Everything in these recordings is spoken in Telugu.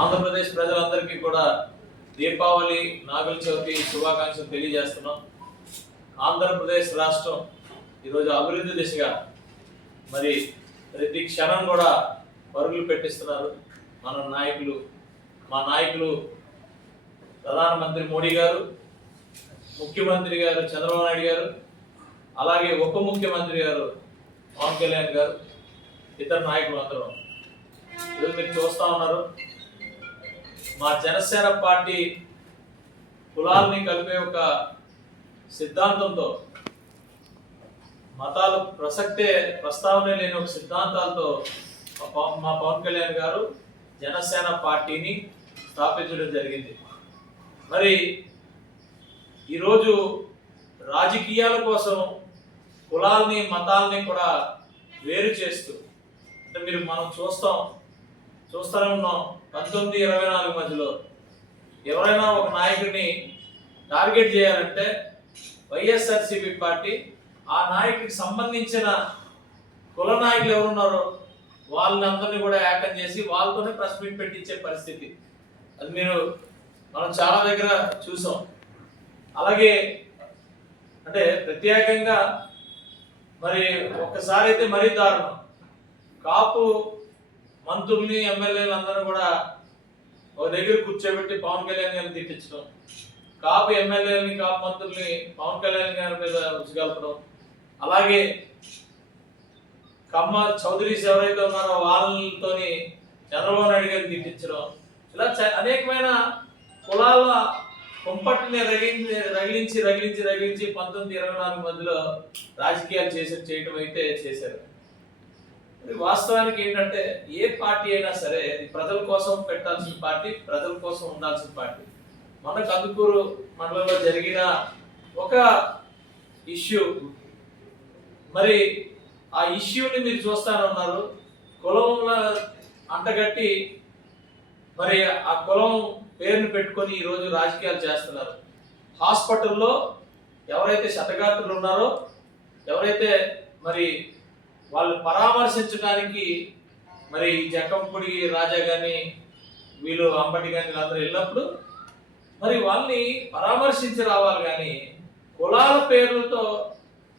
ఆంధ్రప్రదేశ్ ప్రజలందరికీ కూడా దీపావళి నాగుల చవితి శుభాకాంక్షలు తెలియజేస్తున్నాం. ఆంధ్రప్రదేశ్ రాష్ట్రం ఈరోజు అభివృద్ధి దిశగా మరి ప్రతి క్షణం కూడా పరుగులు పెట్టిస్తున్నారు. మన నాయకులు మా నాయకులు ప్రధానమంత్రి మోడీ గారు ముఖ్యమంత్రి గారు చంద్రబాబు నాయుడు గారు అలాగే ఉప ముఖ్యమంత్రి గారు పవన్ కళ్యాణ్ గారు ఇతర నాయకులు అందరూ. ఈరోజు మీరు చూస్తా ఉన్నారు. మా జనసేన పార్టీ కులాల్ని కలిపే ఒక సిద్ధాంతంతో మతాల ప్రసక్తే ప్రస్తావన లేని ఒక సిద్ధాంతాలతో మా పవ- మా పవన్ కళ్యాణ్ గారు జనసేన పార్టీని స్థాపించడం జరిగింది. మరి ఈరోజు రాజకీయాల కోసం కులాల్ని మతాల్ని కూడా వేరు చేస్తూ అంటే మీరు మనం చూస్తాం చూస్తూనే ఉన్నాం పంతొమ్మిది ఇరవై నాలుగు మధ్యలో ఎవరైనా ఒక నాయకుడిని టార్గెట్ చేయాలంటే వైఎస్ఆర్సీపీ పార్టీ ఆ నాయకుడికి సంబంధించిన కుల నాయకులు ఎవరున్నారో వాళ్ళందరినీ కూడా ఏకం చేసి వాళ్ళతోనే ప్రెస్ మీట్ పెట్టించే పరిస్థితి. అది మీరు మనం చాలా దగ్గర చూసాం. అలాగే అంటే ప్రత్యేకంగా మరి ఒక్కసారి అయితే మరీ దారుణం. కాపు మంత్రుల్ని ఎమ్మెల్యేలు అందరూ కూడా ఒక దగ్గర కూర్చోబెట్టి పవన్ కళ్యాణ్ గారిని తిట్టించడం కాపు ఎమ్మెల్యేలని కాపు మంత్రుల్ని పవన్ కళ్యాణ్ గారి మీద రుచిగలపడం అలాగే కమ్మ చౌదరీస్ ఎవరైతే ఉన్నారో వాళ్ళతోని చంద్రబాబు నాయుడు గారిని తిట్టించడం. ఇలా చ- అనేకమైన కులాల కుంపట్ని రగిలించి రగిలించి రగిలించి రగిలించి పంతొమ్మిది ఇరవై నాలుగు మధ్యలో రాజకీయాలు చేసి చేయటం అయితే చేశారు. వాస్తవానికి ఏంటంటే ఏ పార్టీ అయినా సరే ప్రజల కోసం పెట్టాల్సిన పార్టీ ప్రజల కోసం ఉండాల్సిన పార్టీ. మన కందుకూరు మండలంలో జరిగిన ఒక ఇష్యూ. మరి ఆ ఇష్యూని మీరు చూస్తానన్నారు. కులంలో అంటగట్టి మరి ఆ కులం పేరును పెట్టుకొని ఈరోజు రాజకీయాలు చేస్తున్నారు. హాస్పిటల్లో ఎవరైతే శతగాత్రులు ఉన్నారో ఎవరైతే మరి వాళ్ళు పరామర్శించడానికి మరి జక్కంపూడి రాజా కానీ వీళ్ళు అంబటి కానీ వీళ్ళందరూ వెళ్ళినప్పుడు మరి వాళ్ళని పరామర్శించి రావాలి కానీ కులాల పేర్లతో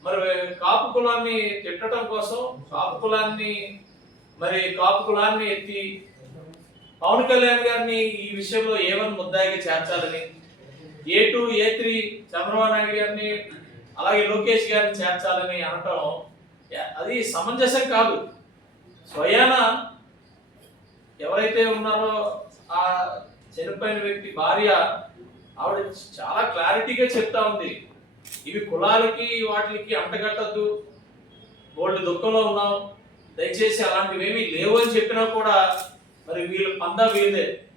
మరి కాపు కులాన్ని తిట్టడం కోసం కాపు కులాన్ని మరి కాపు కులాన్ని ఎత్తి పవన్ కళ్యాణ్ గారిని ఈ విషయంలో ఏమని ముద్దాయిగా చేర్చాలని A two A three Chandrababu Naidu గారిని అలాగే లోకేష్ గారిని చేర్చాలని అనటం అది సమంజసం కాదు. స్వయాన ఎవరైతే ఉన్నారో ఆ చనిపోయిన వ్యక్తి భార్య ఆవిడ చాలా క్లారిటీగా చెప్తా ఉంది. ఇవి కులాలకి వాటికి అంటగట్టద్దు. బోల్డ్ దుఃఖంలో ఉన్నాం. దయచేసి అలాంటివేమీ లేవు అని చెప్పినా కూడా మరి వీళ్ళు పందా వీళ్ళే